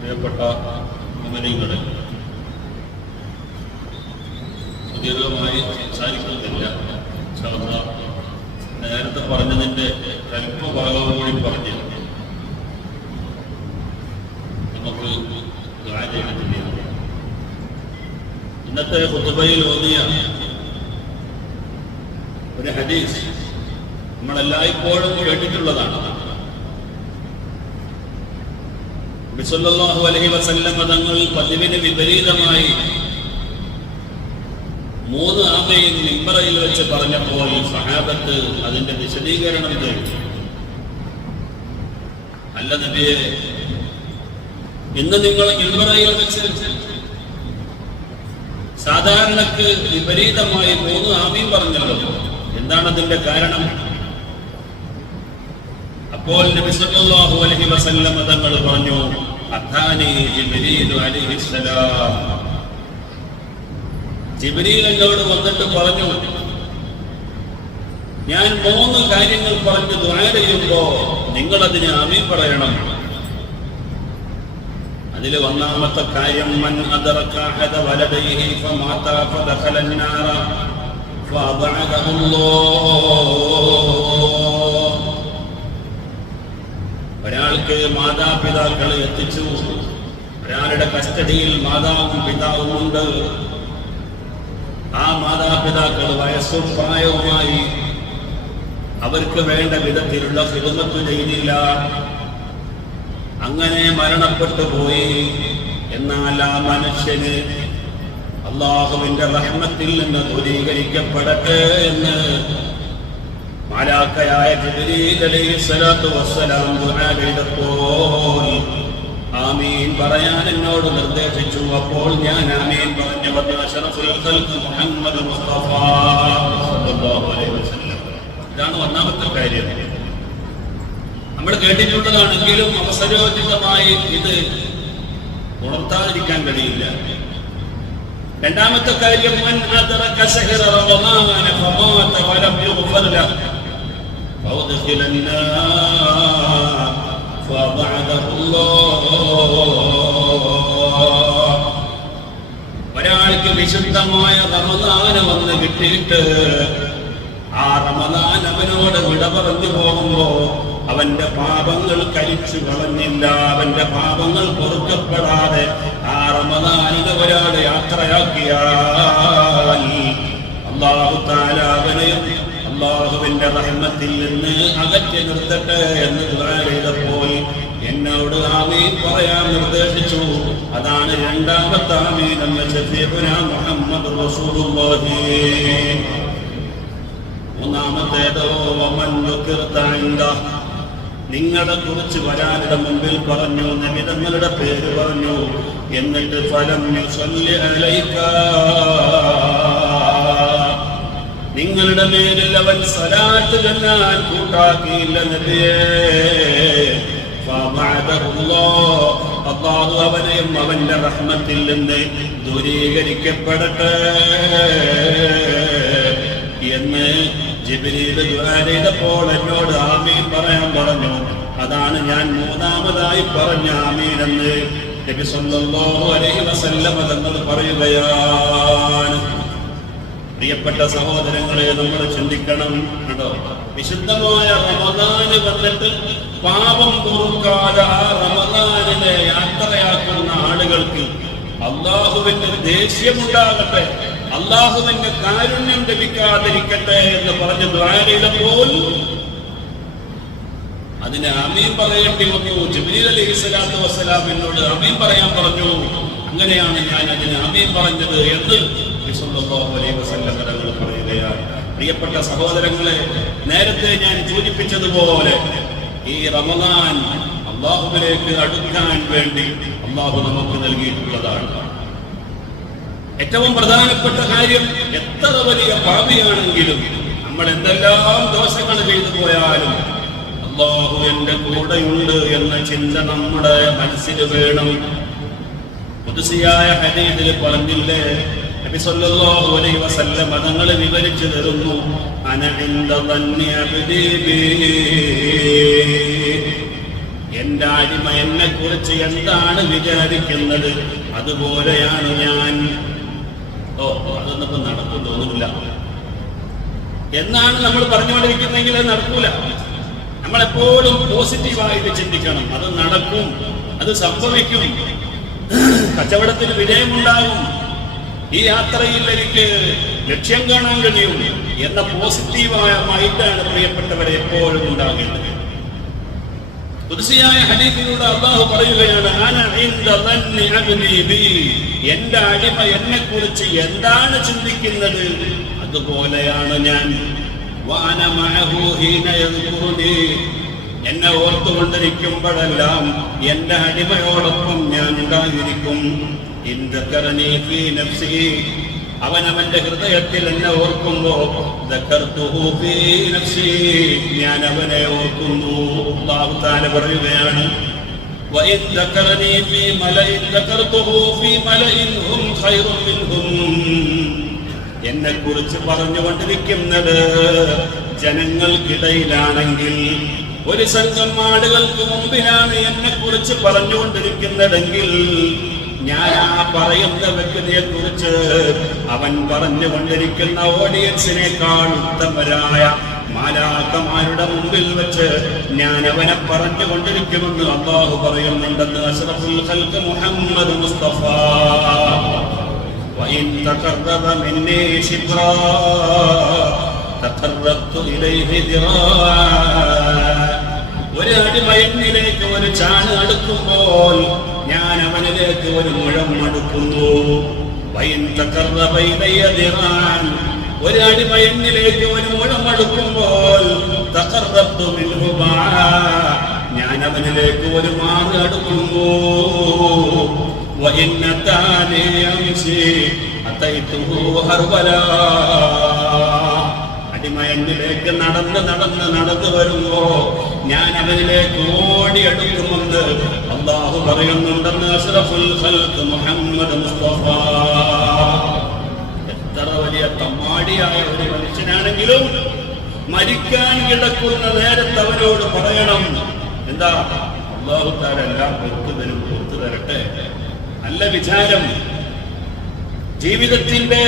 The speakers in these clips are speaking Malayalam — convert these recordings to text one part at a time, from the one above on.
പ്രിയപ്പെട്ട മുഅ്മിനീങ്ങളെ, സുദീർഘമായി സംസാരിക്കുന്നില്ല. നേരത്തെ പറഞ്ഞതിൻ്റെ അല്പഭാഗം കൂടി പറഞ്ഞ് നമുക്ക് ദുആ ചെയ്തിട്ടില്ല. ഇന്നത്തെ ഖുതുബയിൽ ഓതിയ ഒരു ഹദീസ് നമ്മളെല്ലായ്പ്പോഴും കേട്ടിട്ടുള്ളതാണ്. നബി സല്ലല്ലാഹു അലൈഹി വസല്ലം തങ്ങൾ പതിവിന് വിപരീതമായി 3 ആമയും മിമ്പറിൽ വെച്ച് പറഞ്ഞപ്പോൾ സഹാബത്ത് അതിന്റെ വിശദീകരണം കേട്ടു. അല്ല നബിയെ, ഇന്ന് നിങ്ങൾ മിമ്പറിൽ വെച്ച് സാധാരണക്ക് വിപരീതമായി 3 ആമയും പറഞ്ഞല്ലോ, എന്താണ് അതിന്റെ കാരണം? അപ്പോൾ നബി സല്ലല്ലാഹു അലൈഹി വസല്ലം തങ്ങൾ പറഞ്ഞു, അതാനി ജിബ്രീൽ അലൈഹിസ്സലാം, ജിബ്രീൽ എന്നോട് വന്നിട്ട് പറഞ്ഞു, ഞാൻ 3 കാര്യങ്ങൾ പറഞ്ഞ് ദുആ ചെയ്യുമ്പോ നിങ്ങൾ അതിന് ആമീൻ പറയണം. അതിൽ ഒന്നാമത്തെ കാര്യം, മൻ അദറക അഹദ വലദൈഹി ഫമാത ഫദഖല അന്നാറ ഫഅബഅദഹു അല്ലാഹ്. ഒരാൾക്ക് മാതാപിതാക്കളെ എത്തിച്ചു, ഒരാളുടെ കസ്റ്റഡിയിൽ മാതാവും പിതാവും ഉണ്ട്, ആ മാതാപിതാക്കൾ വയസ്സും പ്രായവുമായി, അവർക്ക് വേണ്ട വിധത്തിലുള്ള ഖിദ്മത്ത് ചെയ്തില്ല, അങ്ങനെ മരണപ്പെട്ടു പോയി. എന്നാൽ ആ മനുഷ്യന് അല്ലാഹുവിന്റെ റഹ്മത്തിൽ നിന്ന് ദൂരീകരിക്കപ്പെടട്ടെ എന്ന് മലാക്കയായ ജിബ്രീൽ അലൈഹിസ്സലാത്തു വസ്സലാം ദുആ ചെയ്തപ്പോൾ ആമീൻ പറയാൻ എന്നോട് നിർദ്ദേശിച്ചു. അപ്പോൾ ഞാൻ ആമീൻ പറഞ്ഞു. അഷ്റഫുൽ ഖൽഖ് മുഹമ്മദ് മുസ്തഫ സല്ലല്ലാഹു അലൈഹി വസല്ലം. ഇതാണ് ഒന്നാമത്തെ കാര്യം. നമ്മൾ കേട്ടിട്ടുള്ളതാണെങ്കിലും അവസരോചിതമായി ഇത് ഉണർത്താതിരിക്കാൻ കഴിയില്ല. രണ്ടാമത്തെ കാര്യം, മൻ അദറക ശഹ്റ റമളാന ഫമാത വലം യുഗ്ഫർ ലഹു ഫൗദ്ഖില അന്നാർ ഫഅബഅദഹു അല്ലാഹ്. ഒരാൾക്ക് വിശുദ്ധമായ റമളാൻ വന്ന് കിട്ടിയിട്ട് ആ റമളാൻ അവനോട് വിട പറഞ്ഞു പോകുമ്പോ അവന്റെ പാപങ്ങൾ കരിച്ചു കളഞ്ഞില്ല, അവന്റെ പാപങ്ങൾ പൊറുക്കപ്പെടാതെ ആ റമളാനിനെ ഒരാൾ യാത്രയാക്കിയാൽ അല്ലാഹു തആല അവനെയും അല്ലാഹുവിന്റെ റഹ്മത്തിൽ നിന്ന് അകറ്റി നിർത്തട്ടെ എന്ന് ദുആ ചെയ്തപ്പോൾ എന്നോട് ആമീൻ പറയാൻ നിർദ്ദേശിച്ചു. അതാണ് രണ്ടാമത്തെ ആമീൻ എന്ന് ശഫീഉനാ മുഹമ്മദ് റസൂലുള്ളാഹി. മൂന്നാമത്തേതോ, വമൻ ദുകിർത ഇൻദഹു, നിങ്ങളെ കുറിച്ച് വരാനുടെ മുമ്പിൽ പറഞ്ഞു, നബി തങ്ങളുടെ പേര് പറഞ്ഞു, എന്നിട്ട് ഫലം യുസല്ലി അലൈക, നിങ്ങളുടെ പേരിൽ അവൻ സലാത്ത് ചൊല്ലാൻ കൂട്ടാക്കിയില്ല നബിയേ, ഫഅബഅദഹു അല്ലാഹ്, അല്ലാഹു അവനെയും അവന്റെ റഹ്മത്തിൽ നിന്ന് ദൂരീകരിക്കപ്പെടട്ടെ എന്ന് ജിബ്രീൽ ദുആ ചെയ്തപ്പോൾ എന്നോട് ആമീൻ പറയാൻ പറഞ്ഞു. അതാണ് ഞാൻ മൂന്നാമതായി പറഞ്ഞ ആമീൻ എന്ന് നബി സല്ലല്ലാഹു അലൈഹി വസല്ലം തങ്ങൾ പറയുകയാണ്. പ്രിയപ്പെട്ട സഹോദരങ്ങളെ, നമ്മൾ ചിന്തിക്കണം കേട്ടോ. വിശുദ്ധമായ റമളാൻ വന്നിട്ട് പാപം പൊറുക്കാതെ ആ റമളാനിനെ യാത്രയാക്കുന്ന ആളുകൾക്ക് അല്ലാഹുവിന്റെ ദേഷ്യമുണ്ടാകട്ടെ, അല്ലാഹുവിന്റെ കാരുണ്യം ലഭിക്കാതിരിക്കട്ടെ എന്ന് പറഞ്ഞ് ദുആ ചെയ്തപ്പോൾ അതിന് ആമീൻ പറയേണ്ടി വന്നു. ജിബ്രീൽ അലൈഹിസ്സലാത്തു വസ്സലാം എന്നോട് ആമീൻ പറയാൻ പറഞ്ഞു. അങ്ങനെയാണ് ഞാൻ അതിന് ആമീൻ പറഞ്ഞത് എന്ന് നബി സല്ലല്ലാഹു അലൈഹി വസല്ലം തങ്ങൾ പറയുകയാണ്. പ്രിയപ്പെട്ട സഹോദരങ്ങളെ, നേരത്തെ ഞാൻ സൂചിപ്പിച്ചതുപോലെ ഈ റമളാൻ അല്ലാഹുവിലേക്ക് അടുക്കാൻ വേണ്ടി അല്ലാഹു നമുക്ക് നൽകിയിട്ടുള്ളതാണ്. ഏറ്റവും പ്രധാനപ്പെട്ട കാര്യം, എത്ര വലിയ പാപിയാണെങ്കിലും നമ്മൾ എന്തെല്ലാം ദോഷങ്ങൾ ചെയ്തു പോയാലും അല്ലാഹു എന്റെ കൂടെയുണ്ട് എന്ന ചിന്ത നമ്മുടെ മനസ്സിൽ വേണം. ഖുദ്സിയായ ഹദീസിൽ പറഞ്ഞില്ലേ, നബി സല്ലല്ലാഹു അലൈഹി വസല്ലം തങ്ങൾ വിവരിച്ചു തരുന്നു, അന ഇൻദ ദന്നി അബ്ദി ബി, എന്റെ അടിമ എന്നെ കുറിച്ച് എന്താണ് വിചാരിക്കുന്നത് അതുപോലെയാണ് ഞാൻ. അതൊന്നും ഇപ്പൊ നടക്കും തോന്നുന്നില്ല എന്നാണ് നമ്മൾ പറഞ്ഞുകൊണ്ടിരിക്കുന്നെങ്കിൽ അത് നടക്കൂല. നമ്മളെപ്പോഴും പോസിറ്റീവായിട്ട് ചിന്തിക്കണം. അത് നടക്കും, അത് സംഭവിക്കും, കച്ചവടത്തിന് വിജയമുണ്ടാകും, ഈ യാത്രയിൽ എനിക്ക് ലക്ഷ്യം കാണാൻ കഴിയും എന്ന പോസിറ്റീവായ മൈൻഡാണ് പ്രിയപ്പെട്ടവരെ എപ്പോഴും ഉണ്ടാകേണ്ടത്. ഖുദ്സിയായ ഹദീസിലൂടെ അല്ലാഹു പറയുകയാണ്, അന ഇൻദ ദന്നി അബ്ദി ബി, എന്റെ അടിമ എന്നെ കുറിച്ച് എന്താണ് ചിന്തിക്കുന്നത് അതുപോലെയാണ് ഞാൻ. വഅന മഅഹു ഹീന യദ്കുറുനി, എന്നെ ഓർത്തുകൊണ്ടിരിക്കുമ്പോഴെല്ലാം എന്റെ അടിമയോടൊപ്പം ഞാൻ ഉണ്ടായിരിക്കും. ഇൻ ദക്കറനി ഫീ നഫ്സി, അവനവന്റെ ഹൃദയത്തിൽ എന്നെ ഓർക്കുമ്പോ ദക്കർതുഹു ഫീ നഫ്സി, ഞാൻ അവനെ ഓർക്കുന്നു. അല്ലാഹു തആല പറയുകയാണ്, വഇൻ ദക്കറനി ഫീ മലഇൻ ദക്കർതുഹു ഫീ മലഇൻ ഹും ഖൈറുൻ മിൻഹും, എന്നെ കുറിച്ച് പറഞ്ഞുകൊണ്ടിരിക്കുന്നത് ജനങ്ങൾക്കിടയിലാണെങ്കിൽ, ഒരു സംഘം ആളുകൾക്ക് മുമ്പിലാണ് എന്നെ കുറിച്ച് പറഞ്ഞുകൊണ്ടിരിക്കുന്നതെങ്കിൽ, ഞാൻ ആ പറയുന്ന വ്യക്തിയെ കുറിച്ച് അവൻ പറഞ്ഞുകൊണ്ടിരിക്കുന്ന ഓഡിയൻസിനേക്കാൾ ഉത്തമരായ മാലാഖമാരുടെ മുമ്പിൽ വെച്ച് ഞാൻ അവനെ പറഞ്ഞുകൊണ്ടിരിക്കുമെന്ന് അല്ലാഹു പറയുന്നുണ്ടെന്ന് അഷ്റഫുൽ ഖൽഖ് മുഹമ്മദ് മുസ്തഫ. وإن تقرب مني شبرا تقربت إليه ذراعا, ഒരു അടിമ എന്നിലേക്ക് ഒരു ചാണ് അടുക്കുമ്പോൾ ഞാൻ അവനിലേക്ക് ഒരു മുഴം അടുക്കുന്നു. وإن تقرب إلي ذراعا, ഒരു അടിമ എന്നിലേക്ക് ഒരു മുഴം അടുക്കുമ്പോൾ تقربت منه باعا, ഞാൻ അവനിലേക്ക് ഒരു മാറ് അടുക്കുന്നു. وإن أتاني يمشي أتيته هرولا, അടിമ എന്നിലേക്ക് നടന്ന് വരുമ്പോ ഞാൻ അവനിലേക്ക് ഓടിയെടുക്കുമെന്ന് അല്ലാഹു പറയുന്നുണ്ടെന്ന് അഷ്റഫുൽ ഖൽഖ് മുഹമ്മദ് മുസ്തഫ. എത്ര വലിയ തമ്മാടിയായ ഒരു മനുഷ്യനാണെങ്കിലും മരിക്കാൻ കിടക്കുന്ന നേരത്ത് അവനോട് പറയണം, എന്താ അല്ലാഹു തആല എല്ലാം പുറത്തു തരട്ടെ. നല്ല വിചാരം. ജീവിതത്തിന്റെ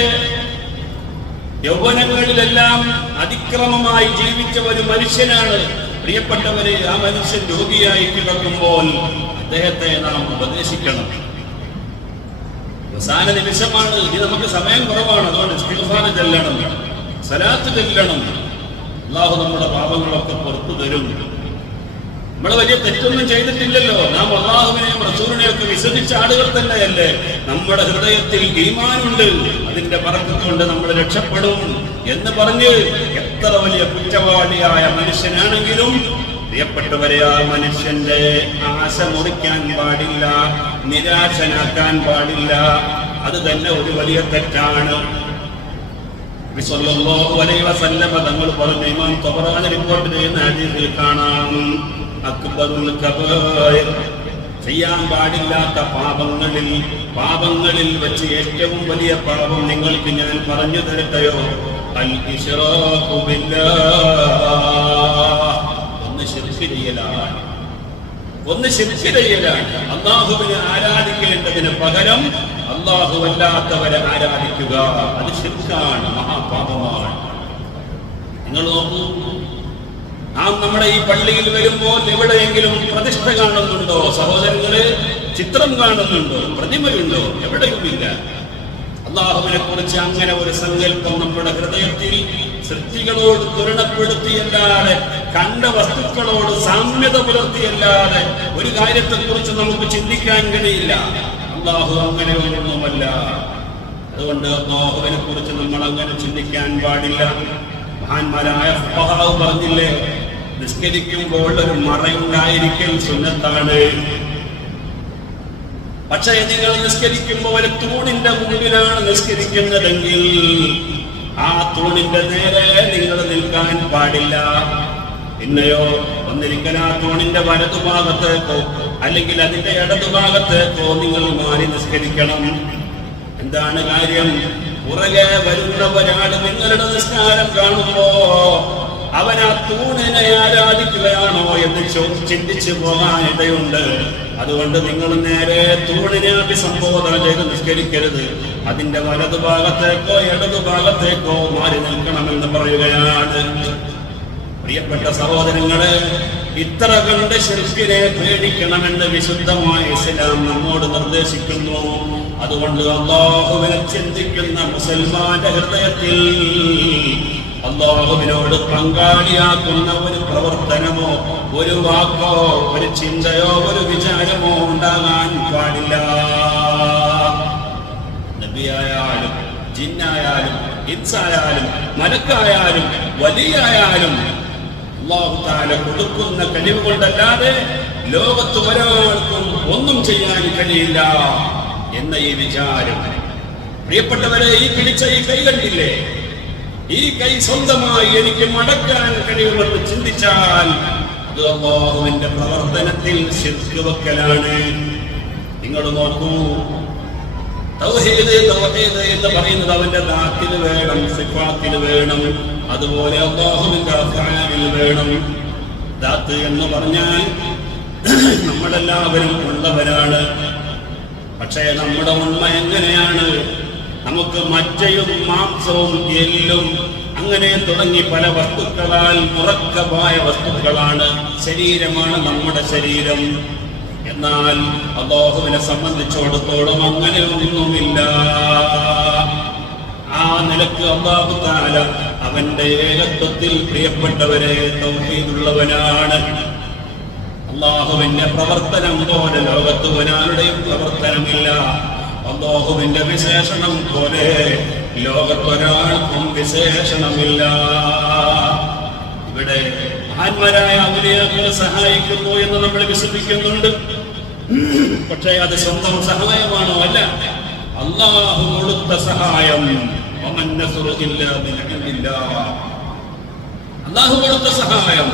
യൗവനങ്ങളിലെല്ലാം അതിക്രമമായി ജീവിച്ച ഒരു മനുഷ്യനാണ് പ്രിയപ്പെട്ടവരെ. ആ മനുഷ്യൻ രോഗിയായി കിടക്കുമ്പോൾ അദ്ദേഹത്തെ നാം ഉപദേശിക്കണം. അവസാന നിമിഷമാണ്, ഇനി നമുക്ക് സമയം കുറവാണ്, അതുകൊണ്ട് ഇസ്തിഗ്ഫാർ ചൊല്ലണം, സലാത്ത് ചൊല്ലണം. അല്ലാഹു നമ്മുടെ പാപങ്ങളൊക്കെ പുറത്തു തരും. നമ്മൾ വലിയ തെറ്റൊന്നും ചെയ്തിട്ടില്ലല്ലോ. നാം അല്ലാഹുവിനെയും റസൂലിനെയും ഒക്കെ വിശ്വസിച്ച ആളുകൾ തന്നെയല്ലേ. നമ്മുടെ ഹൃദയത്തിൽ ഈമാനുണ്ട്, അതിന്റെ ബറക്കത്ത് കൊണ്ട് നമ്മൾ രക്ഷപ്പെടും എന്ന് പറഞ്ഞ് എത്ര വലിയ കുറ്റവാളിയായ മനുഷ്യനാണെങ്കിലും പ്രിയപ്പെട്ടവരെ, ആ മനുഷ്യന്റെ ആശ മുറിക്കാൻ പാടില്ല, നിരാശനാക്കാൻ പാടില്ല. അത് തന്നെ ഒരു വലിയ തെറ്റാണ്. സല്ലല്ലാഹു അലൈഹി വസല്ലം തങ്ങൾ പറഞ്ഞു, ഇമാം തബറാനി റിപ്പോർട്ട് ചെയ്യുന്ന ഹദീസിൽ കാണാം, അക്ബറുൽ കബായിർ, ചെയ്യാൻ പാടില്ലാത്ത പാപങ്ങളിൽ വെച്ച് ഏറ്റവും വലിയ പാപം നിങ്ങൾക്ക് ഞാൻ പറഞ്ഞു തരട്ടെയോ? അൽ ഇശ്റാഖു ബില്ലാഹ്, ഒന്ന് ശിർക്ക് ചെയ്യലാണ്. അല്ലാഹുവിനെ ആരാധിക്കേണ്ടതിന് പകരം അല്ലാഹുവല്ലാത്തവരെ ആരാധിക്കുക, അത് ശിർക്കാണ്, മഹാപാപമാണ്. നിങ്ങൾ നോക്കൂ, നാം നമ്മുടെ ഈ പള്ളിയിൽ വരുമ്പോൾ എവിടെയെങ്കിലും പ്രതിഷ്ഠ കാണുന്നുണ്ടോ സഹോദരങ്ങളെ? ചിത്രം കാണുന്നുണ്ടോ? പ്രതിമയുണ്ടോ? എവിടെയുമില്ല. അല്ലാഹുവിനെ കുറിച്ച് അങ്ങനെ ഒരു സങ്കല്പം നമ്മുടെ ഹൃദയത്തിൽ സൃഷ്ടികളോട് തുലനപ്പെടുത്തിയല്ലാതെ, കണ്ട വസ്തുക്കളോട് സാമ്യത പുലർത്തിയല്ലാതെ ഒരു കാര്യത്തെക്കുറിച്ച് നമുക്ക് ചിന്തിക്കാൻ കഴിയില്ല. അല്ലാഹു അങ്ങനെയൊന്നുമല്ല. അതുകൊണ്ട് അല്ലാഹുവിനെ കുറിച്ച് നമ്മൾ അങ്ങനെ ചിന്തിക്കാൻ പാടില്ല. മഹാന്മാരായ ഫുഖഹാ പറഞ്ഞില്ലേ, നിസ്കരിക്കുമ്പോൾ ഒരു മറയുണ്ടായിരിക്കൽ സുന്നത്താണ്. പക്ഷേ നിങ്ങൾ നിസ്കരിക്കുമ്പോൾ ഒരു തൂണിന്റെ മുമ്പിലാണ് നിസ്കരിക്കുന്നതെങ്കിൽ ആ തൂണിന്റെ നേരെ നിങ്ങൾ നിൽക്കാൻ പാടില്ല. പിന്നെയോ ഒന്നിരിക്കൽ ആ തൂണിന്റെ വലതുഭാഗത്തേക്കോ അല്ലെങ്കിൽ അതിന്റെ ഇടതുഭാഗത്തേക്കോ നിങ്ങൾ മാറി നിസ്കരിക്കണം. എന്താണ് കാര്യം? പുറകെ വരുന്ന ഒരാൾ നിങ്ങളുടെ നിസ്കാരം കാണുമ്പോ അവൻ ആ തൂണിനെ ആരാധിക്കുകയാണോ എന്ന് ചിന്തിച്ചു പോകാനിടയുണ്ട്. അതുകൊണ്ട് നിങ്ങൾ നേരെ തൂണിനെ അഭിസംബോധന ചെയ്ത് നിസ്കരിക്കരുത്. അതിന്റെ വലതുഭാഗത്തേക്കോ ഇടതുഭാഗത്തേക്കോ മാറി നിൽക്കണമെന്ന് പറയുകയാണ്. പ്രിയപ്പെട്ട സഹോദരങ്ങളെ, ഇത്ര കണ്ട് ശിർക്കിനെ പേടിക്കണമെന്ന് വിശുദ്ധമായ ഇസ്ലാം നമ്മോട് നിർദ്ദേശിക്കുന്നു. അതുകൊണ്ട് അല്ലാഹുവിനെ ചിന്തിക്കുന്ന മുസൽമാന്റെ ഹൃദയത്തിൽ അല്ലാഹുവിനോട് പങ്കാളിയാക്കുന്ന ഒരു പ്രവർത്തനമോ ഒരു വാക്കോ ഒരു ചിന്തയോ ഒരു വിചാരമോ ഉണ്ടാകാൻ പാടില്ല. നബിയായാലും ജിന്നായാലും ഇൻസായാലും മലക്കായാലും വലിയായാലും അല്ലാഹു തആല കൊടുക്കുന്ന കഴിവ് കൊണ്ടല്ലാതെ ലോകത്ത് ഒരാൾക്കും ഒന്നും ചെയ്യാൻ കഴിയില്ല എന്ന ഈ വിചാരം. പ്രിയപ്പെട്ടവരെ, ഈ പിടിച്ച ഈ കൈ കണ്ടില്ലേ? ഈ കൈ സ്വന്തമായി എനിക്ക് മടക്കാൻ കഴിയുമെന്ന് ചിന്തിച്ചാൽ അത് അല്ലാഹുവിന്റെ പ്രവർത്തനത്തിൽ ശിർക്ക് വെക്കലാണ്. നിങ്ങൾ നോക്കൂ, തൗഹീദ് എന്ന് പറയുന്നത് അവന്റെ ദാത്തിൽ വേണം, സിഫാത്തിൽ വേണം. അതുപോലെ അല്ലാഹുവിന്റെ അഫ്ആലിൽ വേണം. ദാത്ത് എന്ന് പറഞ്ഞാൽ നമ്മളെല്ലാവരും ഉള്ളവരാണ്. പക്ഷേ നമ്മുടെ ഉണ്മ എങ്ങനെയാണ്? നമുക്ക് മജ്ജയും മാംസവും എല്ലും അങ്ങനെ തുടങ്ങി പല വസ്തുക്കളാൽ മുറക്കമായ വസ്തുക്കളാണ്. ശരീരമാണ് നമ്മുടെ ശരീരം. എന്നാൽ അല്ലാഹുവിനെ സംബന്ധിച്ചിടത്തോളം അങ്ങനെയൊന്നുമില്ല. ആ നിലക്ക് അല്ലാഹു തആല അവന്റെ ഏകത്വത്തിൽ പ്രിയപ്പെട്ടവരെ തൗഹീദുള്ളവനാണ്. അല്ലാഹുവിന്റെ പ്രവർത്തനം പോലെ ലോകത്ത് ഒരാളുടെയും പ്രവർത്തനമില്ല. അല്ലാഹുവിന്റെ വിശേഷണം പോലെ ലോകത്തൊരാൾക്കും വിശേഷണമില്ല. ഇവിടെ മഹാന്മാരായ ഔലിയാക്കളെ സഹായിക്കുന്നു എന്ന് നമ്മൾ വിശ്വസിക്കുന്നുണ്ട്. പക്ഷേ അത് സ്വന്തം സഹായമാണോ? അല്ല, അല്ലാഹു കൊടുത്ത സഹായം. അല്ലാഹു കൊടുത്ത സഹായം.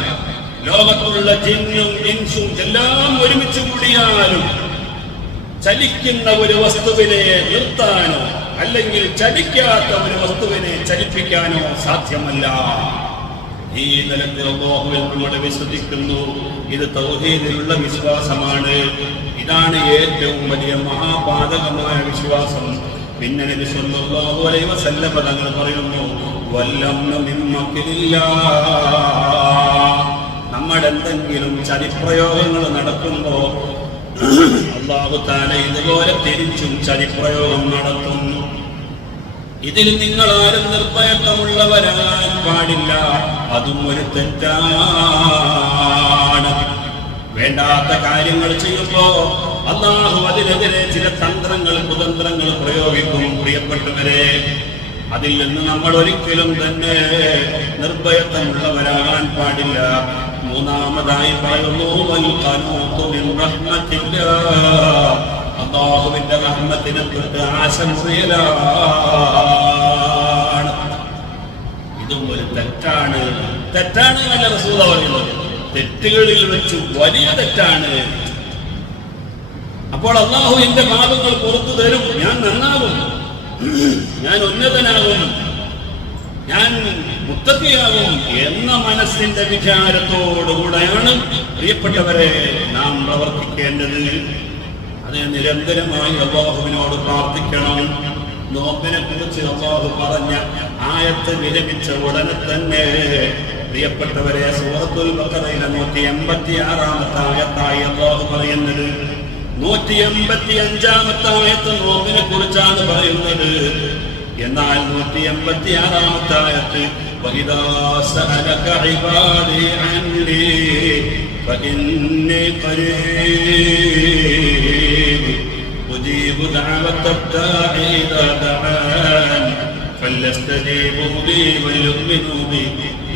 ലോകത്തുള്ള ജിന്നും ഇൻസും എല്ലാം ഒരുമിച്ച് കൂടിയാലും ചലിക്കുന്ന ഒരു വസ്തുവിനെ നിർത്താനോ അല്ലെങ്കിൽ ചലിക്കാത്ത ഒരു വസ്തുവിനെ ചലിപ്പിക്കാനോ സാധ്യമല്ല. ഈ നിലക്ക് അല്ലാഹുവിൽ നമ്മൾ വിശ്വസിക്കുന്നു. ഇത് തൗഹീദിലുള്ള വിശ്വാസമാണ്. ഇതാണ് ഏറ്റവും വലിയ മഹാപാതകമായ വിശ്വാസം. പിന്നെ നബി സല്ലല്ലാഹു അലൈഹി വസല്ലം തങ്ങൾ പറയുന്നു, വല്ലംന മിൻ മക്രില്ലാഹ്. നമ്മൾ എന്തെങ്കിലും ചതിപ്രയോഗങ്ങൾ നടക്കുമ്പോൾ അല്ലാഹു തആല ഇതുപോലെ തിരിച്ചും ചതിപ്രയോഗം നടത്തുന്നു. ഇതിൽ നിങ്ങൾ ആരും നിർഭയത്വമുള്ളവരാൻ പാടില്ല. അതും ഒരു തെറ്റാണ്. വേണ്ടാത്ത കാര്യങ്ങൾ ചെയ്യുമ്പോ അല്ലാഹു അതിനെതിരെ ചില തന്ത്രങ്ങൾ കുതന്ത്രങ്ങൾ പ്രയോഗിക്കും. പ്രിയപ്പെട്ടവരെ, അതിൽ നിന്ന് നമ്മൾ ഒരിക്കലും തന്നെ നിർഭയത്വമുള്ളവരാകാൻ പാടില്ല. മൂന്നാമതായി പറയുന്നു, അല്ലാഹുവിന്റെ റഹ്മത്തിനെ തൊട്ട് ആശംസയിലാണ്. ഇതും ഒരു തെറ്റാണ്. തെറ്റാണ് നല്ല റസൂൽ പറയുന്നത്. തെറ്റുകളിൽ വെച്ച് വലിയ തെറ്റാണ്. അപ്പോൾ അല്ലാഹു എന്റെ പാപങ്ങൾ പുറത്തു തരും, ഞാൻ നന്നാകും, ഞാൻ ഉന്നതനാകും, ഞാൻ മുത്തഖിയാകും എന്ന മനസ്സിന്റെ വിചാരത്തോടുകൂടെയാണ് പ്രിയപ്പെട്ടവരെ നാം പ്രവർത്തിക്കേണ്ടത്. അത് നിരന്തരമായി അല്ലാഹുവിനോട് പ്രാർത്ഥിക്കണം. നോമ്പിനെ കുറിച്ച് അല്ലാഹു പറഞ്ഞ ആയത്ത് വിരമിച്ച ഉടനെ തന്നെ പ്രിയപ്പെട്ടവരെ സൂറത്തുൽ ബഖറയിലെ 186-ാമത്തെ ആയത്തായി അല്ലാഹു പറയുന്നത്. 185-ാമത്തെ ആയത്ത് നോമ്പിനെ കുറിച്ചാണ് പറയുന്നത്. എന്നാൽ 186-ാമത്തെ ആയത്ത് വഇദാ സഅലക ഇബാദി അന്നി ഫഇന്നി ഖരീബ് ഉജീബു ദഅവത്തദ് ദാഇ ഇദാ ദഅൻ ഫലസ്തജീബു ലി വയുമിനു ബി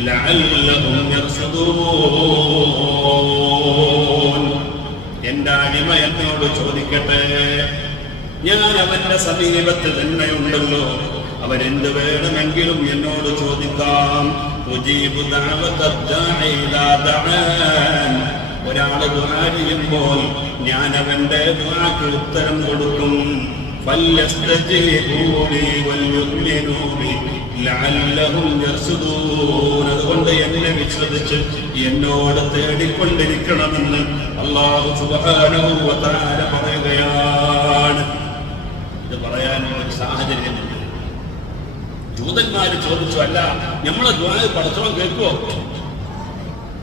ലഅല്ലഹും യർശുദൂൻ. എന്റെ അടിമ എന്നോട് ചോദിക്കട്ടെ, ഞാൻ അവന്റെ സമീപത്ത് തന്നെയുണ്ടല്ലോ, അവരെന്ത് വേണമെങ്കിലും എന്നോട് ചോദിക്കാം. ഒരാള് ദുആ ചെയ്യുമ്പോൾ ഞാൻ അവന്റെ ദുആക്ക് ഉത്തരം കൊടുക്കും. ലഅല്ലഹും യർശുദൂൻ. അതുകൊണ്ട് എന്നെ വിശ്വസിച്ച് എന്നോട് തേടിക്കൊണ്ടിരിക്കണമെന്ന് അല്ലാഹു സുബ്ഹാനഹു വ തആല പറയുകയാണ്. ഇത് പറയാനുള്ള ഒരു സാഹചര്യമുണ്ട്. ജൂതന്മാര് ചോദിച്ചു, അല്ല നമ്മളെ ദുആ പടച്ചവൻ കേൾക്കുമോ?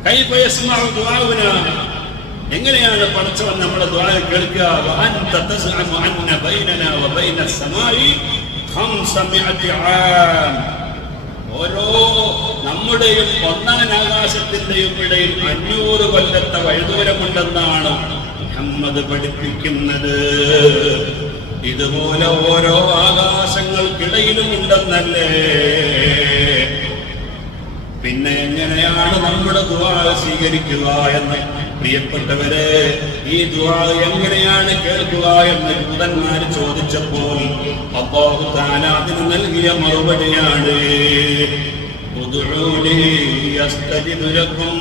കൈഫ യസ്മഉ ദുആഉനാ, എങ്ങനെയാണ് പടച്ചവൻ നമ്മുടെ ദുആ കേൾക്കുക? വഅൻത തസ്അമു അന്ന ബൈനനാ വബൈന അസ്സമാഇ 500 ആം. ഓരോ നമ്മുടെയും ഒന്നാം ആകാശത്തിന്റെയും ഇടയിൽ 500 കൊല്ലത്തെ വഴിദൂരമുണ്ടെന്നാണ് മുഹമ്മദ് പഠിപ്പിക്കുന്നത്. ഇതുപോലെ ഓരോ ആകാശങ്ങൾക്കിടയിലും ഉണ്ടെന്നല്ലേ. പിന്നെ എങ്ങനെയാണ് നമ്മുടെ ദുആ സ്വീകരിക്കുക എന്ന് പ്രിയപ്പെട്ടവരെ, ഈ ദുആ എങ്ങനെയാണ് കേൾക്കുക എന്ന് ജൂതന്മാർ ചോദിച്ചപ്പോൾ അല്ലാഹു തആല അതിന് നൽകിയ മറുപടിയാണ് ഉദ്ഉനി യസ്തജിബ് ലക്കും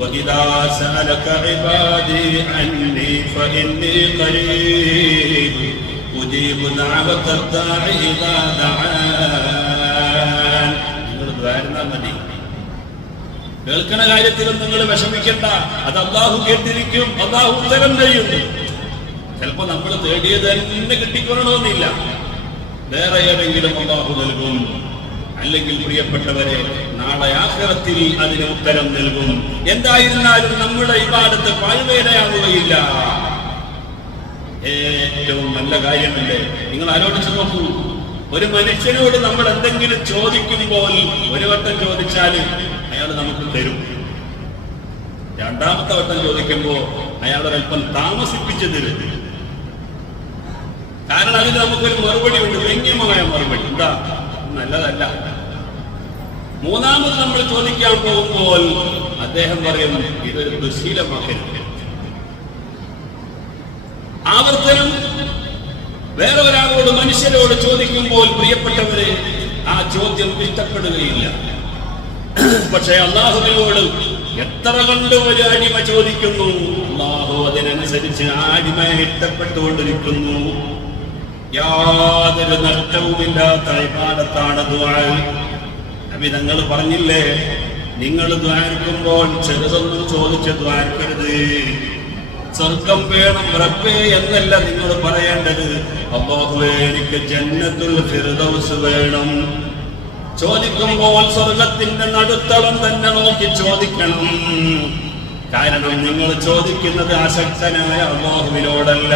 വഇദാ സഅലക ഇബാദി അന്നി ഫഇന്നി ഖരീബ് ഉജീബു ദഅവത ദാഇ ഇദാ ദഅാൻ. നിങ്ങൾ ദ്വാരന്നാ മതി. കേൾക്കണ കാര്യത്തിലും നിങ്ങൾ വിഷമിക്കണ്ട, അത് അല്ലാഹു കേട്ടിരിക്കും, അല്ലാഹു ഉത്തരം ചെയ്യും. ചിലപ്പോ നമ്മൾ തേടിയത് തന്നെ കിട്ടിക്കൊള്ളണമെന്നില്ല, വേറെ ഏതെങ്കിലും അല്ലാഹു നൽകും. അല്ലെങ്കിൽ പ്രിയപ്പെട്ടവരെ, നാളെ ആഖിറത്തിൽ അതിന് ഉത്തരം നൽകും. എന്തായിരുന്നാലും നമ്മുടെ ഇബാദത്ത് പാഴ്വേലയാവുകയില്ല. ഏറ്റവും നല്ല കാര്യമല്ലേ? നിങ്ങൾ ആലോചിച്ച് നോക്കൂ. ഒരു മനുഷ്യനോട് നമ്മൾ എന്തെങ്കിലും ചോദിക്കുമ്പോൾ ഒരു വട്ടം ചോദിച്ചാൽ അയാൾ നമുക്ക് തരും. രണ്ടാമത്തെ വട്ടം ചോദിക്കുമ്പോൾ അയാൾ ഒരല്പം താമസിപ്പിച്ചു തരും. കാരണം അതിന് നമുക്കൊരു മറുപടി ഉണ്ട്, വ്യംഗ്യമായ മറുപടി. എന്താ? നല്ലതല്ല. മൂന്നാമത് നമ്മൾ ചോദിക്കാൻ പോകുമ്പോൾ അദ്ദേഹം പറയും, ഇതൊരു ദുശീലമാക്കരുത്. ആവർത്തനം. വേറെ ഒരാളോട്, മനുഷ്യരോട് ചോദിക്കുമ്പോൾ പ്രിയപ്പെട്ടവരെ, ആ ചോദ്യം ഇഷ്ടപ്പെടുകയില്ല. പക്ഷെ അല്ലാഹുവിനോട് എത്ര കണ്ട് ഒരു അടിമ ചോദിക്കുന്നു, അല്ലാഹു അതിനനുസരിച്ച് ആ അടിമയെ ഇഷ്ടപ്പെട്ടുകൊണ്ടിരിക്കുന്നു. യാതൊരു നഷ്ടവുമില്ലാത്ത ഇബാദത്താണ് ദുആ. നബി തങ്ങൾ പറഞ്ഞില്ലേ, നിങ്ങൾ ദ്വാരക്കുമ്പോൾ ചെറുതൊന്നും ചോദിച്ച് ദ്വാരക്കരുത്. സ്വർഗം വേണം റബ്ബേ എന്നല്ല നിങ്ങൾ പറയേണ്ടത്, അല്ലാഹുവേ എനിക്ക് ജന്നത്തുൽ ഫിർദൗസ് വേണം. ചോദിക്കുമ്പോൾ സ്വർഗത്തിന്റെ നടുത്തളം തന്നെ നോക്കി ചോദിക്കണം. കാരണം നിങ്ങൾ ചോദിക്കുന്നത് അശക്തനായ അല്ലാഹുവിനോടല്ല,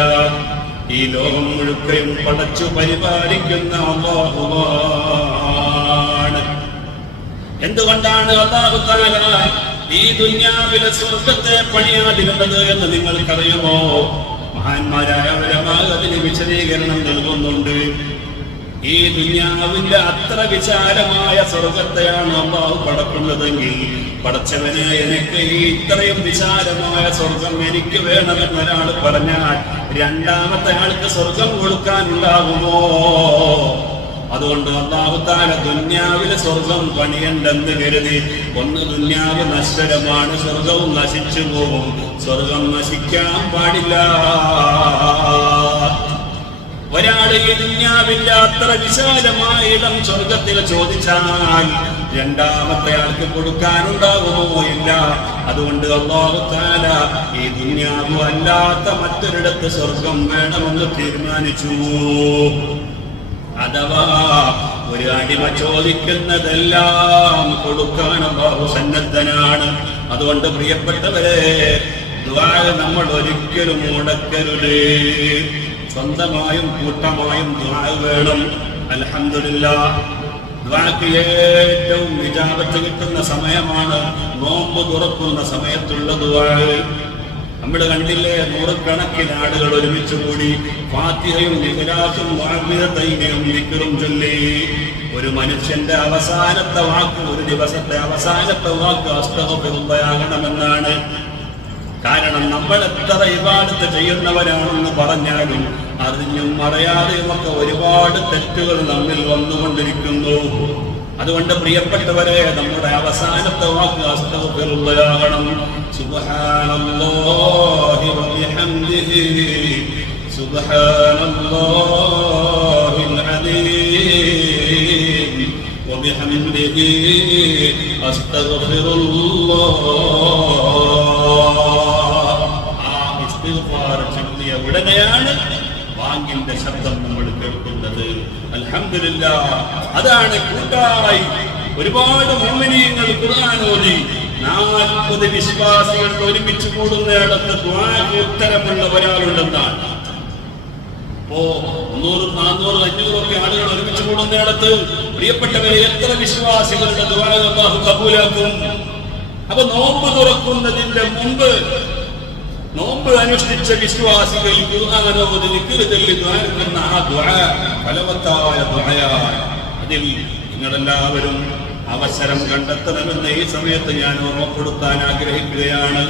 ഈ ലോകം മുഴുക്കയും പടച്ചു പരിപാലിക്കുന്ന അല്ലാഹുവാണ്. എന്തുകൊണ്ടാണ് അല്ലാഹു തആല ഈ ദുനിയാവിലെ സ്വർഗത്തെ പണിയാതിരുന്നത് എന്ന് നിങ്ങൾക്കറിയുമോ? മഹാന്മാരായ ഉലമാഅ് അതിന് വിശദീകരണം നൽകുന്നുണ്ട്. ഈ ദുനിയാവിന്റെ അത്ര വിശാലമായ സ്വർഗത്തെയാണ് അല്ലാഹു പടക്കുന്നതെങ്കിൽ, പടച്ചവനെ എനിക്ക് ഈ ഇത്രയും വിശാലമായ സ്വർഗം എനിക്ക് വേണമെന്നൊരാൾ പറഞ്ഞാൽ രണ്ടാമത്തെ ആൾക്ക് സ്വർഗം കൊടുക്കാനുണ്ടാകുമോ? അതുകൊണ്ട് അല്ലാഹു തആല ദുനിയാവിലെ സ്വർഗം പണിയണ്ടെന്ന് കരുതി, ഒന്ന് ദുനിയാവ് നശ്വരമാണ്, സ്വർഗവും നശിച്ചു പോകും. സ്വർഗം നശിക്കാൻ പാടില്ല. ഒരാൾ ഈ ദുനിയാവിന്റെ അത്ര വിശാലമായ ഇടം സ്വർഗത്തിൽ ചോദിച്ചാൽ രണ്ടാമത്തെ ആൾക്ക് കൊടുക്കാനുണ്ടാകുമോ? ഇല്ല. അതുകൊണ്ട് അല്ലാഹു തആല ഈ ദുനിയാവ് അല്ലാത്ത മറ്റൊരിടത്ത് സ്വർഗം വേണമെന്ന് തീരുമാനിച്ചു. അഥവാ ഒരു അടിമ ചോദിക്കുന്നതെല്ലാം കൊടുക്കാൻ അല്ലാഹു സന്നദ്ധനാണ്. അതുകൊണ്ട് പ്രിയപ്പെട്ടവരെ, ദുആ നമ്മൾ ഒരിക്കലും മുടക്കരുത്. സ്വന്തമായും കൂട്ടമായും ദുആ വേണം. അൽഹംദുലില്ലാഹ്, ദുആക്ക് ഏറ്റവും ഇജാബത്ത് കിട്ടുന്ന സമയമാണ് നോമ്പ് തുറക്കുന്ന സമയത്തുള്ള ദുആ. നമ്മൾ കണ്ടില്ലേ, നൂറുകണക്കിന് ആളുകൾ ഒരുമിച്ച് കൂടി ഫാത്തിഹയും ഇഖ്ലാസും മുഅവ്വിദതൈനും ദിക്റും ചൊല്ലി. ഒരു മനുഷ്യന്റെ അവസാനത്തെ വാക്ക്, ഒരു ദിവസത്തെ അവസാനത്തെ വാക്ക് അസ്തഗ്ഫിറുല്ലാഹ് ആകണമെന്നാണ്. കാരണം നമ്മൾ എത്ര ഇബാദത്ത് ചെയ്യുന്നവരാണെന്ന് പറഞ്ഞാലും അറിഞ്ഞും അറിയാതെയുമൊക്കെ ഒരുപാട് തെറ്റുകൾ നമ്മിൽ വന്നുകൊണ്ടിരിക്കുന്നു. അതുകൊണ്ട് പ്രിയപ്പെട്ടവരെ, നമ്മുടെ അവസാനത്തെ വാക്ക് അസ്തഗ്ഫിറുല്ലാഹ് ആകണം. സുബ്ഹാനല്ലാഹി വബിഹംദിഹി സുബ്ഹാനല്ലാഹിൽ അലീം ബിഹംദിഹി അസ്തഗ്ഫിറുല്ലാഹ്. ആ ഇസ്തിഗ്ഫാർ ചൊല്ലിയ ഉടനെയാണ് ബാങ്കിന്റെ ശബ്ദം നമ്മൾ കേൾക്കുന്നത്. അൽഹംദുലില്ലാഹ്. അതാണ് കൂട്ടായി ഒരുപാട് മുഅ്മിനീങ്ങൾ ഖുർആൻ ഓതി 40 വിശ്വാസികൾ ഒരുമിച്ച് കൂടുന്നിടത്ത് ദുആക്ക് ഉത്തരമുള്ള ഒരാളുണ്ടെന്നാണ്. അപ്പോ 300, 400, 500 ഒക്കെ ആളുകൾ ഒരുമിച്ച് കൂടുന്നിടത്ത് പ്രിയപ്പെട്ടവരെ എത്ര വിശ്വാസികളുടെ ദുആ അല്ലാഹു കബൂലാക്കും. അപ്പൊ നോമ്പ് തുറക്കുന്നതിന്റെ മുമ്പ് നോമ്പ് അനുഷ്ഠിച്ച വിശ്വാസികൾ ഖുർആൻ ഓതി ദിക്ർ ചൊല്ലി ദ്വാരക്കുന്ന ആ ദുആ ഫലവത്തായ ദുആയാണ്. അതിൽ നിങ്ങളെല്ലാവരും അവസരം കണ്ടെത്തണമെന്ന് ഈ സമയത്ത് ഞാൻ ഓർമ്മപ്പെടുത്താൻ ആഗ്രഹിക്കുകയാണ്.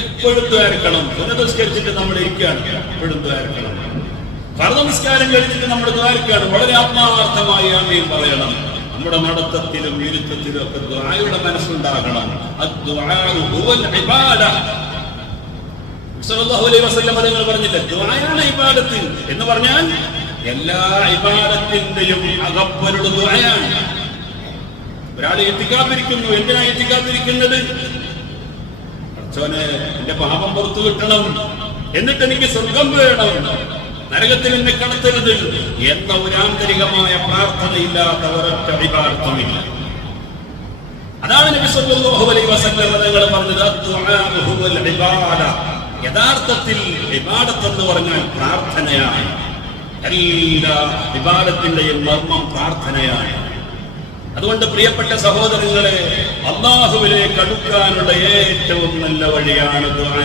എപ്പോഴും ദ്വാരക്കണം. പുനഃസ്കരിച്ചിട്ട് നമ്മൾ ഇരിക്കുകയാണ്, എപ്പോഴും ദ്വാരക്കണം. ഫർദ് നമസ്കാരം കഴിഞ്ഞിട്ട് നമ്മൾ ദ്വാരക്കാണ്. വളരെ ആത്മാർത്ഥമായി ആമീൻ പറയണം. നമ്മുടെ നടത്തത്തിലും ഇരുത്തത്തിലും ഒക്കെ ദുആയുടെ മനസ്സുണ്ടാകണം. അദ്ദുആഉ ഹുവൽ ഇബാദ. സല്ലല്ലാഹു അലൈഹി വസല്ലം തങ്ങൾ പറഞ്ഞില്ലേ, ദുആയാണ് ഇബാദത്ത് എന്ന് പറഞ്ഞാൽ എല്ലാ ഇബാദത്തിന്റെയും അകപ്പലുള്ള ദുആയാണ്. ഒരാൾ ഇത്തികാഫിരിക്കുന്നു. എന്തിനാ ഇത്തികാഫിരിക്കുന്നത്? അർച്ചോനെ എന്റെ പാപം പുറത്തു കിട്ടണം, എന്നിട്ട് എനിക്ക് സ്വർഗം വേണം, നരകത്തിൽ എന്നെ കടത്തരുത് എന്ന ഒരു ആന്തരികമായ പ്രാർത്ഥനയില്ലാത്ത ഒരൊറ്റ ഇബാദത്തുമില്ല. അതാണ് നബി സല്ലല്ലാഹു അലൈഹി വസല്ലം തങ്ങൾ പറഞ്ഞത്, അദ്ദുആഉ ഹുവൽ ഇബാദ. യഥാർത്ഥത്തിൽ ഇബാദത്ത് എന്ന് പറഞ്ഞാൽ പ്രാർത്ഥനയാണ്. എല്ലാ ഇബാദത്തിന്റെയും മർമ്മം പ്രാർത്ഥനയാണ്. അതുകൊണ്ട് പ്രിയപ്പെട്ട സഹോദരങ്ങളെ, അല്ലാഹുവിലേക്ക് അടുക്കാനുള്ള ഏറ്റവും നല്ല വഴിയാണ് ദുആ.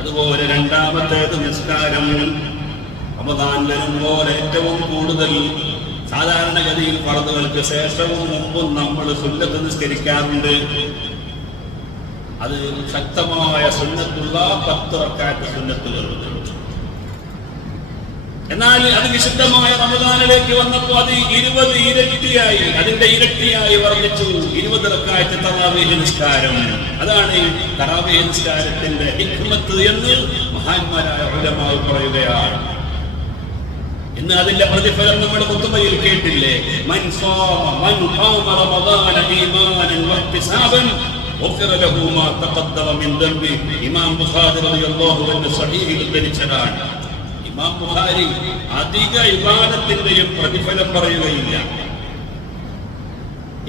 അതുപോലെ രണ്ടാമത്തേത് നിസ്കാരം. റമദാൻ വരുമ്പോൾ ഏറ്റവും കൂടുതൽ സാധാരണഗതിയിൽ ഫർദുകൾക്ക് ശേഷവും മുമ്പും നമ്മൾ സുന്നത്ത് നിസ്കരിക്കാറുണ്ട്. അത് ശക്തമായ സുന്നത്തുള്ള 10 റക്അത്ത് സുന്നത്തുകളുണ്ട്. എന്നാൽ അത് വിശുദ്ധമായ റമദാനിലേക്ക് വന്നപ്പോൾ അത് 20 ഇരട്ടിയായി, അതിന്റെ ഇരട്ടിയായി വർദ്ധിച്ചു. 20 റക്അത്ത് തറാവീഹ് നിസ്കാരം. അതാണ് ഈ തറാവീഹ് നിസ്കാരത്തിന്റെ ഹിക്മത്ത് എന്ന് മഹാന്മാരായ ഉലമാ പറയുകയാണ്. ഇന്ന് അതിന്റെ പ്രതിഫലം നമ്മുടെ ഖുതുബയിൽ കേട്ടില്ലേ? മൻ ഖാമ റമദാന ഈമാനൻ വഹ്തിസാബൻ ഗുഫിറ ലഹു മാ തഖദ്ദമ മിൻ ദംബി. ഇമാം ബുഖാരി റളിയല്ലാഹു അൻഹു സ്വഹീഹിൽ ഉദ്ധരിച്ചതാണ്. ഇമാം ബുഖാരി അധിക ഇബാദത്തിന്റെയും പ്രതിഫലം പറയുകയില്ല.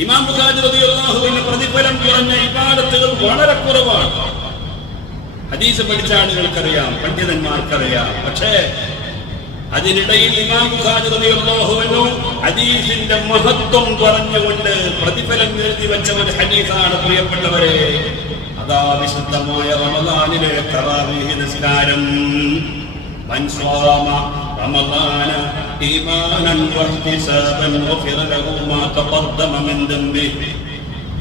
ഇമാം ബുഖാരി റളിയല്ലാഹു അൻഹു പ്രതിഫലം കുറഞ്ഞ ഇബാദത്തുകൾ വളരെ കുറവാണ്. ഹദീസ് പഠിച്ച ആളുകൾക്കറിയാം, പണ്ഡിതന്മാർക്കറിയാം. പക്ഷേ അതിനിടയിൽ ഇമാം ബുഖാരി റളിയല്ലാഹു അൻഹു ഹദീസിന്റെ മഹത്വം പറഞ്ഞുകൊണ്ട് പ്രതിഫലം എഴുതി വെച്ച ഒരു ഹദീസാണ് പ്രിയപ്പെട്ടവരെ. അതാ വിശുദ്ധമായ റമദാനിലെ തറാവീഹ് നിസ്കാരം. മൻ ഖാമ റമദാന ഈമാനൻ വഹ്തിസാബൻ ഗുഫിറ ലഹു മാ തഖദ്ദമ മിൻ ദംബിഹി.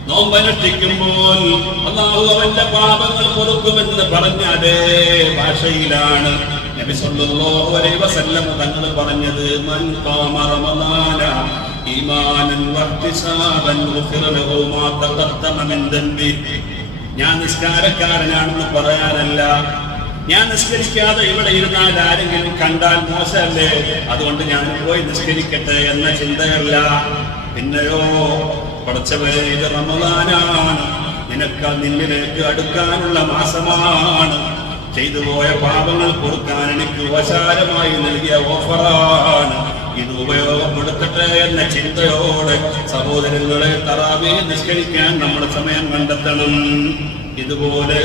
നോമ്പനുഷ്ഠിക്കുമ്പോൾ അല്ലാഹു അവന്റെ പാപങ്ങൾ പൊറുക്കുമെന്ന് പറഞ്ഞ അതേ ഭാഷയിലാണ് നബി സല്ലല്ലാഹു അലൈഹി വസല്ലം തങ്ങൾ പറഞ്ഞത്, മൻ ഖാമ റമദാന ഈമാനൻ വഹ്തിസാബൻ ഗുഫിറ ലഹു മാ തഖദ്ദമ മിൻ ദംബിഹി. ഞാൻ നിസ്കാരക്കാരനാണെന്ന് പറയാനല്ല, ഞാൻ നിസ്കരിക്കാതെ ഇവിടെ ഇരുന്നാൽ ആരെങ്കിലും കണ്ടാൽ മോശമല്ലേ, അതുകൊണ്ട് ഞാൻ പോയി നിസ്കരിക്കട്ടെ എന്ന ചിന്തയല്ല. പിന്നെയോ, പടച്ചവരെ, ഇത് റമദാനാണ്, നിനക്ക് നിന്നിലേക്ക് അടുക്കാനുള്ള മാസമാണ്, ചെയ്തു പോയ പാപങ്ങൾ പൊറുക്കാൻ എനിക്ക് ഉപചാരമായി നൽകിയ ഓഫറാണ്, ഇത് ഉപയോഗപ്പെടുത്തട്ടെ എന്ന ചിന്തയോടെ സഹോദരങ്ങളെ തറാവീഹ് നിസ്കരിക്കാൻ നമ്മൾ സമയം കണ്ടെത്തണം. ഇതുപോലെ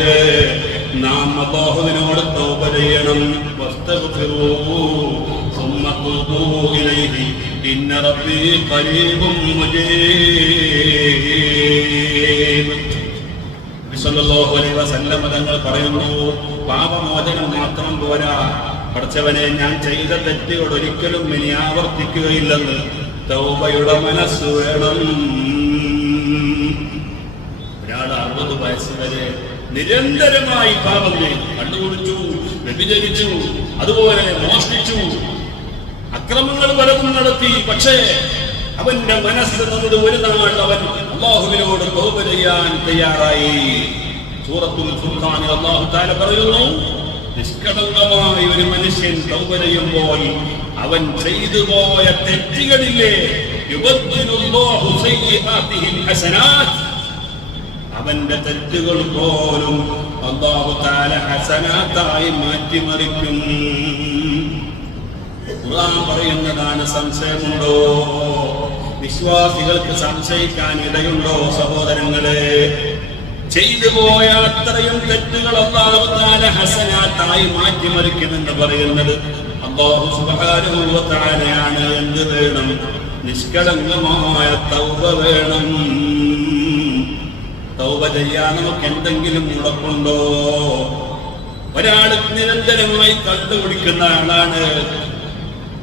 നാം അല്ലാഹുവിനോട് തൗബ ചെയ്യണം. വസ്തഗ്ഫിറൂ സുമ്മ തൂബൂ ഇലൈഹി ഇന്ന റബ്ബീ ഖരീബും മുജീബ്. സല്ലല്ലാഹു അലൈഹി വസല്ലം തങ്ങൾ പറയുന്നു, പാപമോചനം മാത്രം പോരാ, പടച്ചവനെ ഞാൻ ചെയ്ത തെറ്റുകൾ ഒരിക്കലും ഇനി ആവർത്തിക്കുകയില്ലെന്ന് തൗബയുടെ മനസ്സ് വേണം. ഒരാൾ 60 വയസ്സ് വരെ നിരന്തരമായി പാപം ചെയ്തു, കണ്ടുപിടിച്ചു, വ്യഭിചരിച്ചു, അതുപോലെ മോഷ്ടിച്ചു, അക്രമങ്ങൾ പലതും നടത്തി. പക്ഷേ അവന്റെ മനസ്സ് നമ്മുടെ ഒരു നാൾ അവൻ അല്ലാഹുവിനോട് തൗബ ചെയ്യാൻ തയ്യാറായി. സൂറത്തുൽ ഫുർഖാനിൽ അല്ലാഹു തആല പറയുന്നു, നിഷ്കളങ്കമായ ഒരു മനുഷ്യൻ തൗബ ചെയ്യുമ്പോൾ അവൻ ചെയ്തു പോയ തെറ്റുകളില്ലേ യുബദ്ദിലുല്ലാഹു സയ്യിആതിഹിം ഹസനാത്ത്, അവന്റെ തെറ്റുകൾ പോലും അല്ലാഹു തആല ഹസനാത്തായി മാറ്റിമറിക്കും. ഖുർആൻ പറയുന്നതാണ്. സംശയമുണ്ടോ? വിശ്വാസികൾക്ക് സംശയിക്കാൻ ഇടയുണ്ടോ? സഹോദരങ്ങളെ, ചെയ്തു പോയ അത്രയും തെറ്റുകൾ അല്ലാഹു തആല ഹസനാത്തായി മാറ്റിമറിക്കുമെന്ന് പറയുന്നത് അല്ലാഹു സുബ്ഹാനഹു വ തആലയാണ്. എന്ത് വേണം? നിഷ്കളങ്കമായ തൗബ വേണം. തൗബ ചെയ്യാൻ നമുക്ക് എന്തെങ്കിലും മുടക്കുണ്ടോ? ഒരാൾ നിരന്തരമായി കണ്ടുപിടിക്കുന്ന ആളാണ്.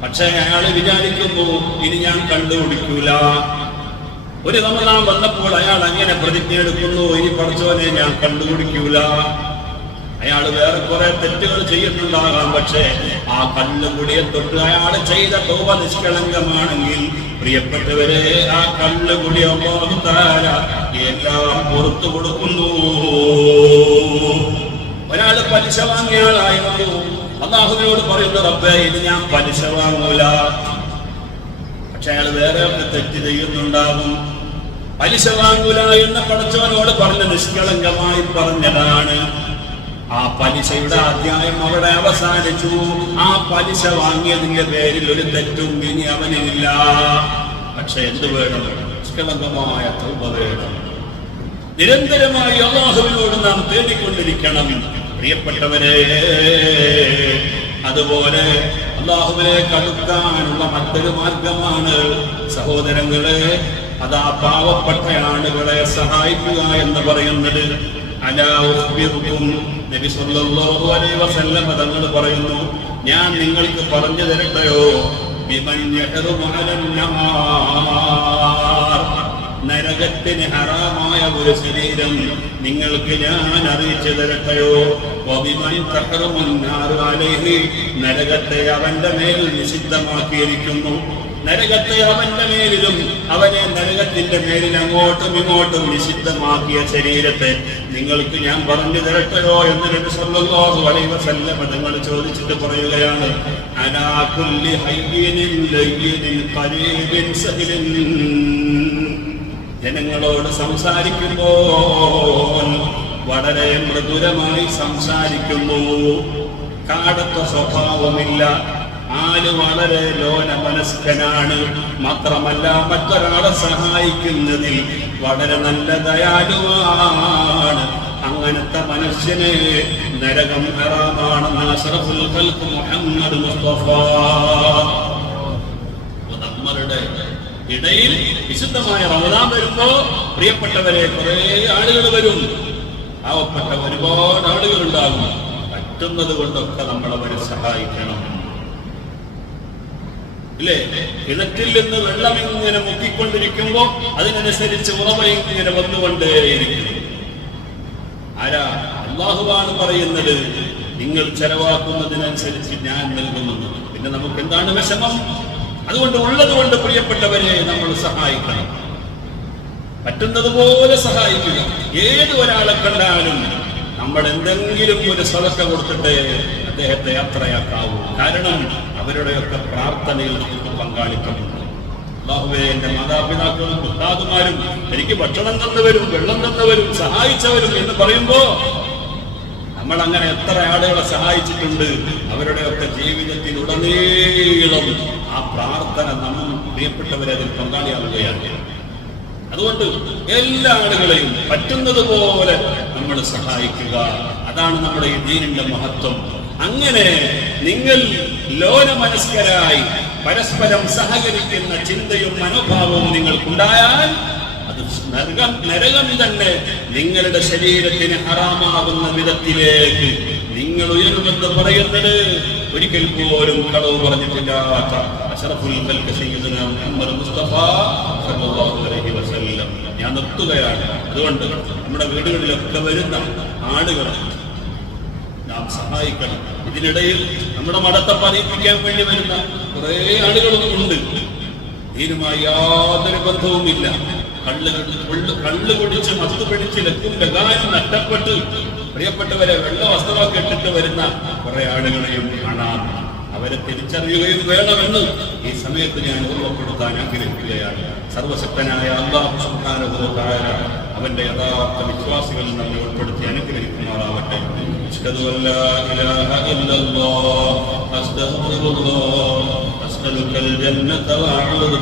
പക്ഷേ അയാള് വിചാരിക്കുന്നു ഇനി ഞാൻ കണ്ടുപിടിക്കൂല. ഒരു റമദാൻ വന്നപ്പോൾ അയാൾ അങ്ങനെ പ്രതിജ്ഞ എടുക്കുന്നു, ഇനി പടച്ചോനെ ഞാൻ കണ്ടുപിടിക്കൂല. അയാൾ വേറെ കുറെ തെറ്റുകൾ ചെയ്യുന്നുണ്ടാകാം, പക്ഷേ ആ കള്ളുകുടിയെ തൊട്ട് അയാൾ ചെയ്ത തൗബ നിഷ്കളങ്കമാണെങ്കിൽ പ്രിയപ്പെട്ടവരെ, ആ കള്ളുകുടി അല്ലാഹു തആല എല്ലാം പുറത്തു കൊടുക്കുന്നു. ഒരാൾ പലിശ വാങ്ങിയ ആളായിരുന്നു. അല്ലാഹുവിനോട് പറയുന്നു, റബ്ബേ ഇനി ഞാൻ പലിശ വാങ്ങൂല. പക്ഷെ അയാൾ വേറെ തെറ്റ് ചെയ്യുന്നുണ്ടാകും. പലിശ വാങ്ങൂല എന്ന് പടച്ചവനോട് പറഞ്ഞ നിഷ്കളങ്കമായി പറഞ്ഞതാണ്. ആ പലിശയുടെ അധ്യായം അവിടെ അവസാനിച്ചു. ആ പലിശ വാങ്ങിയതിന്റെ പേരിൽ ഒരു തെറ്റും ഇനി അവനില്ല. പക്ഷെ എന്ത് വേണം? നിഷ്കളങ്കമായ തൗബ വേണം. നിരന്തരമായി അല്ലാഹുവിനോട് നാം തേടിക്കൊണ്ടിരിക്കണം പ്രിയപ്പെട്ടവരെ. അതുപോലെ അല്ലാഹുവിലേക്ക് അടുക്കാനുള്ള മറ്റൊരു മാർഗമാണ് സഹോദരങ്ങളെ, അതാ പാവപ്പെട്ട ആളുകളെ സഹായിക്കുക എന്ന് പറയുന്നത്. അലാ ഉഖ്ബിറുക്കും, നബി സല്ലല്ലാഹു അലൈഹി വസല്ലം തങ്ങൾ പറയുന്നു, ഞാൻ നിങ്ങൾക്ക് പറഞ്ഞു തരട്ടെയോ? ബിമൻ യഹ്റുമു അലന്നാർ, നരകത്തിന് ഹറാമായ ഒരു ശരീരം നിങ്ങൾക്ക് ഞാൻ അറിയിച്ചു തരട്ടെയോ? വബിമൻ തഹ്റുമുൻ നാറു അലൈഹി, നരകത്തെ അവന്റെ മേൽ നിഷിദ്ധമാക്കിയിരിക്കുന്നു. നരകത്തെ അവന്റെ മേലിലും അവനെ നരകത്തിന്റെ മേലിൽ അങ്ങോട്ടും ഇങ്ങോട്ടും നിഷിദ്ധമാക്കിയ ശരീരത്തെ നിങ്ങൾക്ക് ഞാൻ പറഞ്ഞു തരട്ടെയോ എന്ന് നബി സല്ലല്ലാഹു അലൈഹി വസല്ലം തങ്ങൾ ചോദിച്ചിട്ട് പറയുകയാണ്, അലാ കുല്ലി ഹയ്യിനിൻ ലയ്യിനിൻ ഖരീബിൻ സഹിലിൻ. ജനങ്ങളോട് സംസാരിക്കുമ്പോൾ വളരെ മൃദുലമായി സംസാരിക്കുന്നു. കാടത്ത സ്വഭാവമില്ല. ആള് വളരെ ലോല മനസ്കനാണ്. മാത്രമല്ല മറ്റൊരാളെ സഹായിക്കുന്നതിൽ വളരെ നല്ല ദയാലുവാണ്. അങ്ങനത്തെ മനുഷ്യന് നരകം ഹറാമാണെന്ന് അഷ്റഫുൽ ഖൽഖ് മുഹമ്മദ് മുസ്തഫ. നമ്മളുടെ ഇടയിൽ വിശുദ്ധമായ റമദാൻ വരുമ്പോ പ്രിയപ്പെട്ടവരെ കുറെ ആളുകൾ വരും. പാവപ്പെട്ട ഒരുപാട് ആളുകൾ ഉണ്ടാകും. പറ്റുന്നത് കൊണ്ടൊക്കെ നമ്മളവരെ സഹായിക്കണം. ഇല്ലേ? കിണറ്റിൽ നിന്ന് വെള്ളം ഇങ്ങനെ മുക്കിക്കൊണ്ടിരിക്കുമ്പോ അതിനനുസരിച്ച് ഉറവ ഇങ്ങനെ വന്നുകൊണ്ടേയിരിക്കും. ആരാ? അല്ലാഹുവാണ് പറയുന്നത്, നിങ്ങൾ ചെലവാക്കുന്നതിനനുസരിച്ച് ഞാൻ നൽകുമെന്ന്. പിന്നെ നമുക്ക് എന്താണ് വിഷമം? അതുകൊണ്ട് ഉള്ളത് കൊണ്ട് പ്രിയപ്പെട്ടവരെ നമ്മൾ സഹായിക്കണം. പറ്റുന്നത് പോലെ സഹായിക്കുക. ഏത് ഒരാളെ കണ്ടാലും നമ്മൾ എന്തെങ്കിലും ഒരു സദഖ കൊടുത്തിട്ട് അദ്ദേഹത്തെ യാത്രയാക്കാവൂ. കാരണം അവരുടെയൊക്കെ പ്രാർത്ഥനയിൽ നമുക്ക് പങ്കാളിത്തമുണ്ട്. അല്ലാഹുവേ, എന്റെ മാതാപിതാക്കളും ഉസ്താദുമാരും എനിക്ക് ഭക്ഷണം തന്നവരും വെള്ളം തന്നവരും സഹായിച്ചവരും എന്ന് പറയുമ്പോ നമ്മൾ അങ്ങനെ എത്ര ആളുകളെ സഹായിച്ചിട്ടുണ്ട്. അവരുടെയൊക്കെ ജീവിതത്തിലുടനീളം ആ പ്രാർത്ഥന നമ്മൾ പ്രിയപ്പെട്ടവരെ അതിൽ പങ്കാളിയാവുകയാണ്. അതുകൊണ്ട് എല്ലാ ആളുകളെയും പറ്റുന്നത് പോലെ നമ്മൾ സഹായിക്കുക. അതാണ് നമ്മുടെ ഈ ദീനിന്റെ മഹത്വം. അങ്ങനെ നിങ്ങൾ ലോലമനസ്കരായി പരസ്പരം സഹകരിക്കുന്ന ചിന്തയും മനോഭാവവും നിങ്ങൾക്കുണ്ടായാൽ അത് നരകം തന്നെ നിങ്ങളുടെ ശരീരത്തിന് ഹറാമാകുന്ന വിധത്തിലേക്ക് നിങ്ങൾ ഉയരുമെന്ന് പറയുന്നത് ഒരിക്കൽ പോലും കളവ് പറഞ്ഞിട്ടില്ലാത്ത അഷ്റഫുൽ ഖൽഖ് സയ്യിദുനാ മുഹമ്മദ് മുസ്തഫ സല്ലല്ലാഹു അലൈഹി വസല്ലം. ഞാൻ നിർത്തുകയാണ്. അതുകൊണ്ട് നമ്മുടെ വീടുകളിലൊക്കെ വരുന്ന ആളുകൾ നാം സഹായിക്കണം. ഇതിനിടയിൽ നമ്മുടെ മതത്തെ പറയിപ്പിക്കാൻ വേണ്ടി വരുന്ന കുറെ ആളുകളും ഉണ്ട്. ഇതിനുമായി യാതൊരു ബന്ധവുമില്ല. കള്ളു കുടിച്ച് മസ്തു പിടിച്ച് ലക്കും ലഗാനും നഷ്ടപ്പെട്ട് പ്രിയപ്പെട്ടവരെ വെള്ള വസ്ത്രമൊക്കെ ഇട്ടിട്ട് വരുന്ന കുറെ ആളുകളെയും കാണാം. അവരെ തിരിച്ചറിയുകയും വേണമെന്ന് ഈ സമയത്ത് ഞാൻ ഓർമ്മപ്പെടുത്താൻ ആഗ്രഹിക്കുകയാണ്. സർവശക്തനായ അല്ലാഹു സുബ്ഹാനഹു വ തആല അവന്റെ യഥാർത്ഥ വിശ്വാസികളിൽ നമ്മെ ഉൾപ്പെടുത്തി അനുഗ്രഹിക്കുമാറാവട്ടെ. അശ്ഹദു അല്ലാ ഇലാഹ ഇല്ലല്ലാഹ് അസ്തഗ്ഫിറുല്ലാഹ് അസ്അലുക്കൽ ജന്നത വ അഊദു